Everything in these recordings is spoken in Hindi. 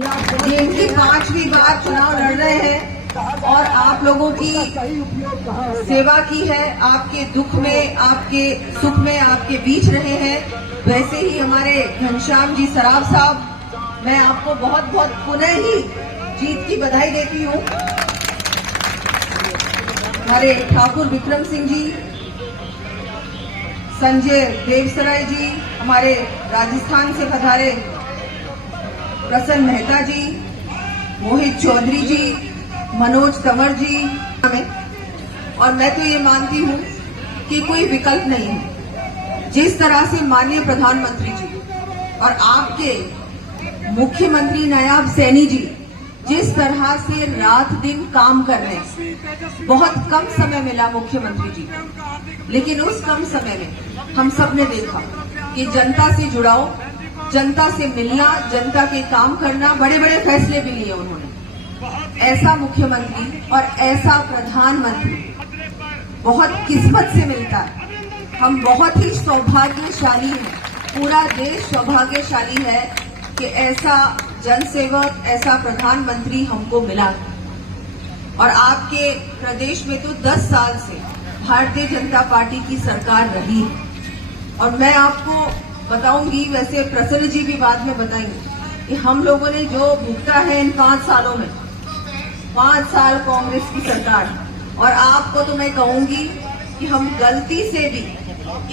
ये इनकी 5वीं बार चुनाव लड़ रहे हैं और आप लोगों की सेवा की है, आपके दुख में, आपके सुख में, आपके बीच रहे हैं। वैसे ही हमारे घनश्याम जी सराफ साहब, मैं आपको बहुत बहुत पुनः ही जीत की बधाई देती हूँ। हमारे ठाकुर विक्रम सिंह जी, संजय देवसराय जी, हमारे राजस्थान से पधारे प्रसन्न मेहता जी, मोहित चौधरी जी, मनोज तंवर जी और मैं तो ये मानती हूँ कि कोई विकल्प नहीं है। जिस तरह से माननीय प्रधानमंत्री जी और आपके मुख्यमंत्री नायब सैनी जी जिस तरह से रात दिन काम कर रहे हैं, बहुत कम समय मिला मुख्यमंत्री जी, लेकिन उस कम समय में हम सब ने देखा कि जनता से जुड़ाव, जनता से मिलना, जनता के काम करना, बड़े बड़े फैसले भी लिए उन्होंने। ऐसा मुख्यमंत्री और ऐसा प्रधानमंत्री बहुत किस्मत से मिलता है। हम बहुत ही सौभाग्यशाली हैं, पूरा देश सौभाग्यशाली है कि ऐसा जनसेवक, ऐसा प्रधानमंत्री हमको मिला। और आपके प्रदेश में तो 10 साल से भारतीय जनता पार्टी की सरकार रही है। और मैं आपको बताऊंगी, वैसे प्रसन्न जी भी बाद में बताएंगे, कि हम लोगों ने जो भुगता है इन 5 सालों में, 5 साल कांग्रेस की सरकार, और आपको तो मैं कहूंगी कि हम गलती से भी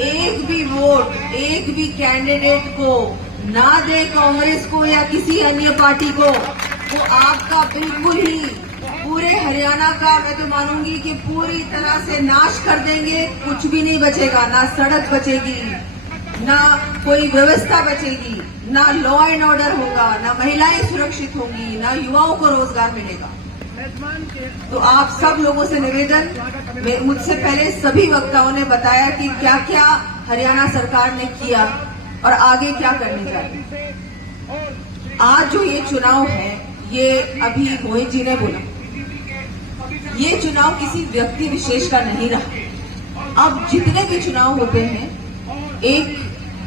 एक भी वोट, एक भी कैंडिडेट को ना दे कांग्रेस को या किसी अन्य पार्टी को, वो आपका बिल्कुल ही पूरे हरियाणा का, मैं तो मानूंगी कि पूरी तरह से नाश कर देंगे। कुछ भी नहीं बचेगा, ना सड़क बचेगी, ना कोई व्यवस्था बचेगी, ना लॉ एंड ऑर्डर होगा, ना महिलाएं सुरक्षित होंगी, ना युवाओं को रोजगार मिलेगा। तो आप सब लोगों से निवेदन, मुझसे पहले सभी वक्ताओं ने बताया कि क्या क्या हरियाणा सरकार ने किया और आगे क्या करने जा रही है। आज जो ये चुनाव है, ये अभी मोहित जी ने बोला, ये चुनाव किसी व्यक्ति विशेष का नहीं रहा। अब जितने भी चुनाव होते हैं, एक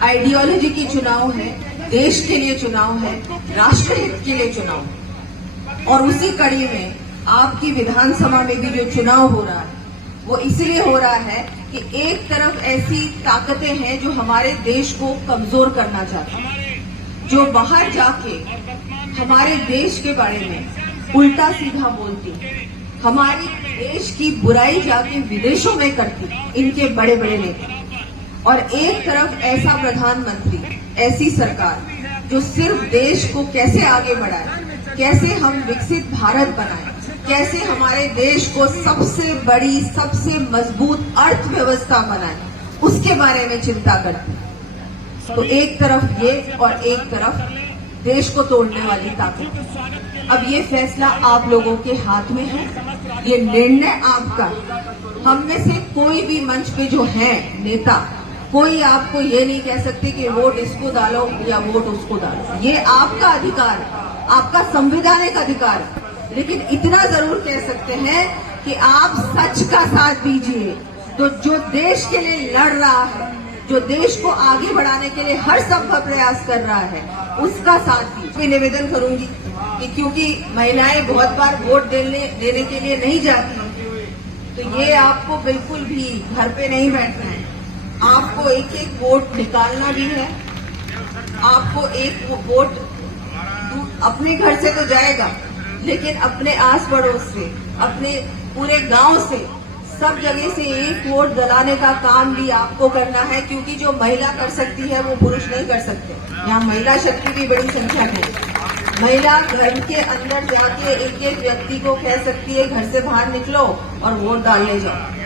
आइडियोलॉजी की चुनाव है, देश के लिए चुनाव है, राष्ट्रहित के लिए चुनाव है। और उसी कड़ी में आपकी विधानसभा में भी जो चुनाव हो रहा है, वो इसलिए हो रहा है कि एक तरफ ऐसी ताकतें हैं जो हमारे देश को कमजोर करना चाहती हैं, जो बाहर जाके हमारे देश के बारे में उल्टा सीधा बोलती, हमारे देश की बुराई जाके विदेशों में करती, इनके बड़े बड़े नेता। और एक तरफ ऐसा प्रधानमंत्री, ऐसी सरकार जो सिर्फ देश को कैसे आगे बढ़ाए, कैसे हम विकसित भारत बनाए, कैसे हमारे देश को सबसे बड़ी, सबसे मजबूत अर्थव्यवस्था बनाए, उसके बारे में चिंता करती। तो एक तरफ ये और एक तरफ देश को तोड़ने वाली ताकत। अब ये फैसला आप लोगों के हाथ में है, ये निर्णय आपका। हम में से कोई भी मंच पे जो है नेता, कोई आपको ये नहीं कह सकते कि वोट इसको डालो या वोट उसको डालो। ये आपका अधिकार है, आपका संवैधानिक अधिकार है। लेकिन इतना जरूर कह सकते हैं कि आप सच का साथ दीजिए। तो जो देश के लिए लड़ रहा है, जो देश को आगे बढ़ाने के लिए हर संभव प्रयास कर रहा है, उसका साथ दीजिए। मैं निवेदन करूंगी कि क्योंकि महिलाएं बहुत बार वोट देने के लिए नहीं जाती, तो ये आपको बिल्कुल भी घर पे नहीं बैठना है। आपको एक एक वोट निकालना भी है। आपको एक वोट अपने घर से तो जाएगा, लेकिन अपने आस पड़ोस से, अपने पूरे गांव से, सब जगह से एक वोट दिलाने का काम भी आपको करना है। क्योंकि जो महिला कर सकती है वो पुरुष नहीं कर सकते। यहाँ महिला शक्ति की बड़ी संख्या है। महिला घर के अंदर जाके एक एक व्यक्ति को कह सकती है घर से बाहर निकलो और वोट डालने जाओ।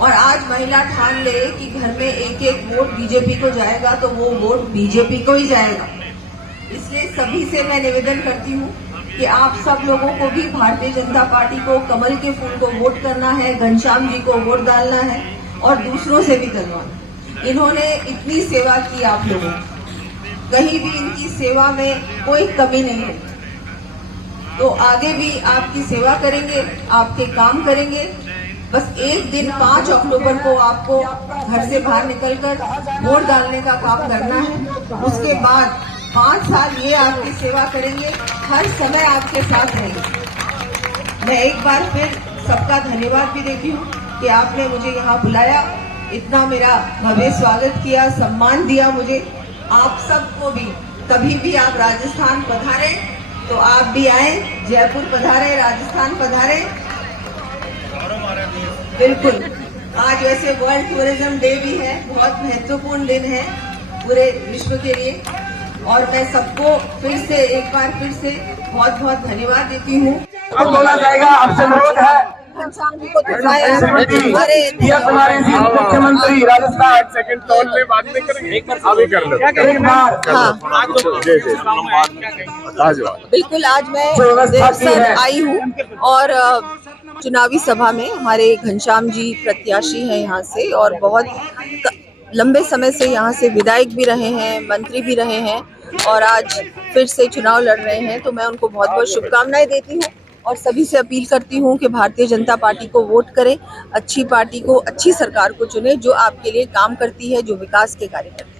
और आज महिला ठान ले कि घर में एक एक वोट बीजेपी को जाएगा, तो वो वोट बीजेपी को ही जाएगा। इसलिए सभी से मैं निवेदन करती हूँ कि आप सब लोगों को भी भारतीय जनता पार्टी को, कमल के फूल को वोट करना है, घनश्याम जी को वोट डालना है और दूसरों से भी डलवाना। इन्होंने इतनी सेवा की आप लोगों की, कहीं भी इनकी सेवा में कोई कमी नहीं है। तो आगे भी आपकी सेवा करेंगे, आपके काम करेंगे। बस एक दिन 5 अक्टूबर को आपको घर से बाहर निकलकर वोट डालने का काम करना है। उसके बाद 5 साल ये आपकी सेवा करेंगे, हर समय आपके साथ रहेंगे। मैं एक बार फिर सबका धन्यवाद भी देती हूँ कि आपने मुझे यहाँ बुलाया, इतना मेरा भव्य स्वागत किया, सम्मान दिया मुझे। आप सबको भी कभी भी आप राजस्थान पधारे तो आप भी आए, जयपुर पधारे, राजस्थान पधारे। बिल्कुल, आज वैसे वर्ल्ड टूरिज्म डे भी है, बहुत महत्वपूर्ण दिन है पूरे विश्व के लिए, और मैं सबको फिर से एक बार फिर से बहुत बहुत धन्यवाद देती हूँ। अब बोला जाएगा, आपसे अनुरोध है घनश्याम जी को दिखाया हमारे मुख्यमंत्री राजस्थान सेकंड कॉल में बाद में करेंगे, अभी कर लो एक बार बिल्कुल। आज मैं देवसर आई हूँ और चुनावी सभा में हमारे घनश्याम जी प्रत्याशी हैं यहाँ से, और बहुत लंबे समय से यहाँ से विधायक भी रहे हैं, मंत्री भी रहे हैं, और आज फिर से चुनाव लड़ रहे हैं। तो मैं उनको बहुत बहुत शुभकामनाएं देती हूँ और सभी से अपील करती हूँ कि भारतीय जनता पार्टी को वोट करें, अच्छी पार्टी को, अच्छी सरकार को चुने जो आपके लिए काम करती है, जो विकास के कार्य करती है।